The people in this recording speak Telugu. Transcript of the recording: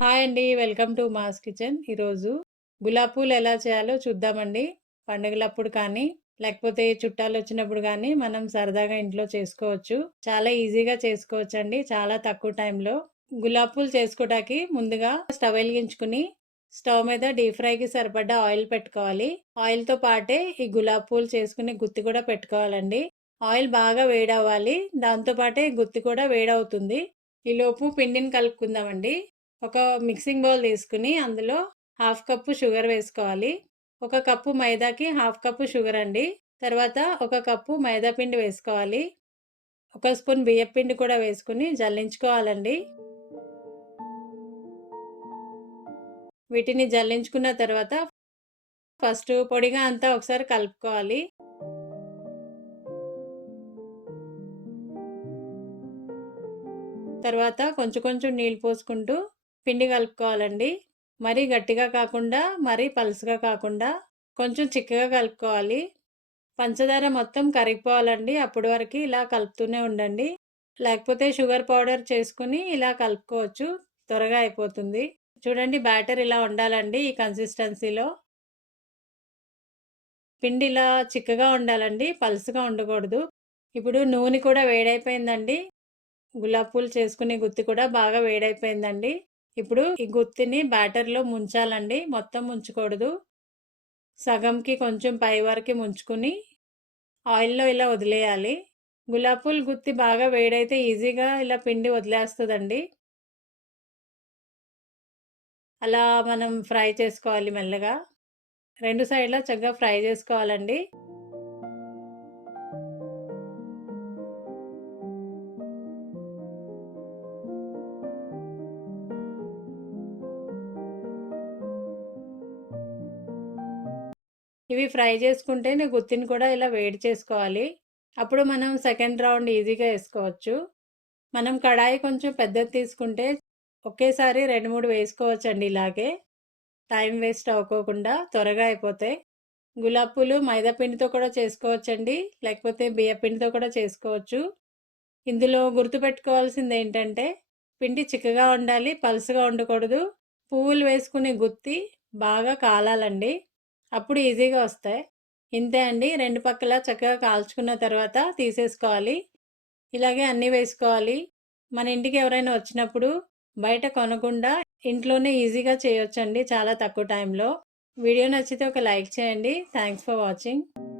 హాయ్ అండి. Welcome to mass kitchen. ఈరోజు గులాబ్ పూలు ఎలా చేయాలో చూద్దామండి. పండుగలప్పుడు కానీ లేకపోతే చుట్టాలు వచ్చినప్పుడు కానీ మనం సరదాగా ఇంట్లో చేసుకోవచ్చు. చాలా ఈజీగా చేసుకోవచ్చు అండి చాలా తక్కువ టైంలో గులాబ్ పూలు చేసుకోవటానికి ముందుగా స్టవ్ వెలిగించుకుని స్టవ్ మీద డీప్ ఫ్రైకి సరిపడ్డ ఆయిల్ పెట్టుకోవాలి. ఆయిల్తో పాటే ఈ గులాబ్ పూలు చేసుకుని గుత్తి కూడా పెట్టుకోవాలండి. ఆయిల్ బాగా వేడవ్వాలి. దాంతో పాటే గుత్తి కూడా వేడవుతుంది. ఈలోపు పిండిని కలుపుకుందామండి. ఒక మిక్సింగ్ బౌల్ తీసుకుని అందులో హాఫ్ కప్పు షుగర్ వేసుకోవాలి. ఒక కప్పు మైదాకి హాఫ్ కప్పు షుగర్ అండి. తర్వాత ఒక కప్పు మైదా పిండి వేసుకోవాలి. ఒక స్పూన్ బియ్యం పిండి కూడా వేసుకుని జల్లించుకోవాలండి. వీటిని జల్లించుకున్న తర్వాత ఫస్ట్ పొడిగా అంతా ఒకసారి కలుపుకోవాలి. తర్వాత కొంచెం కొంచెం నీళ్ళు పోసుకుంటూ పిండి కలుపుకోవాలండి. మరీ గట్టిగా కాకుండా మరీ పలుసుగా కాకుండా కొంచెం చిక్కగా కలుపుకోవాలి. పంచదార మొత్తం కరిగిపోవాలండి. అప్పటి వరకు ఇలా కలుపుతూనే ఉండండి. లేకపోతే షుగర్ పౌడర్ చేసుకుని ఇలా కలుపుకోవచ్చు. త్వరగా అయిపోతుంది. చూడండి బ్యాటర్ ఇలా ఉండాలండి ఈ కన్సిస్టెన్సీలో. పిండి ఇలా చిక్కగా ఉండాలండి. పలుసుగా ఉండకూడదు. ఇప్పుడు నూనె కూడా వేడైపోయిందండి. గులాబ్ పూలు చేసుకునే గుత్తి కూడా బాగా వేడైపోయిందండి. ఇప్పుడు ఈ గుత్తిని బ్యాటర్లో ముంచాలండి. మొత్తం ముంచకూడదు. సగంకి కొంచెం పై వరకు ముంచుకుని ఆయిల్లో ఇలా వదిలేయాలి. గులాబ్ పూలు గుత్తి బాగా వేడైతే ఈజీగా ఇలా పిండి వదిలేస్తుందండి. అలా మనం ఫ్రై చేసుకోవాలి మెల్లగా. రెండు సైడ్లా చక్కగా ఫ్రై చేసుకోవాలండి. ఇవి ఫ్రై చేసుకుంటే గుత్తిని కూడా ఇలా వేడి చేసుకోవాలి. అప్పుడు మనం సెకండ్ రౌండ్ ఈజీగా వేసుకోవచ్చు. మనం కడాయి కొంచెం పెద్దది తీసుకుంటే ఒకేసారి రెండు మూడు వేసుకోవచ్చండి ఇలాగే. టైం వేస్ట్ అవ్వకోకుండా త్వరగా అయిపోతాయి. గులాబ్ పూలు మైదా పిండితో కూడా చేసుకోవచ్చండి. లేకపోతే బియ్య పిండితో కూడా చేసుకోవచ్చు. ఇందులో గుర్తుపెట్టుకోవాల్సింది ఏంటంటే పిండి చిక్కగా ఉండాలి పలుసుగా ఉండకూడదు. పువ్వులు వేసుకునే గుత్తి బాగా కాలాలండి. అప్పుడు ఈజీగా వస్తాయి. ఇంతే అండి. రెండు పక్కల చక్కగా కాల్చుకున్న తర్వాత తీసేసుకోవాలి. ఇలాగే అన్నీ వేసుకోవాలి. మన ఇంటికి ఎవరైనా వచ్చినప్పుడు బయట కొనకుండా ఇంట్లోనే ఈజీగా చేయొచ్చండి చాలా తక్కువ టైంలో. వీడియో నచ్చితే ఒక లైక్ చేయండి. Thanks for watching.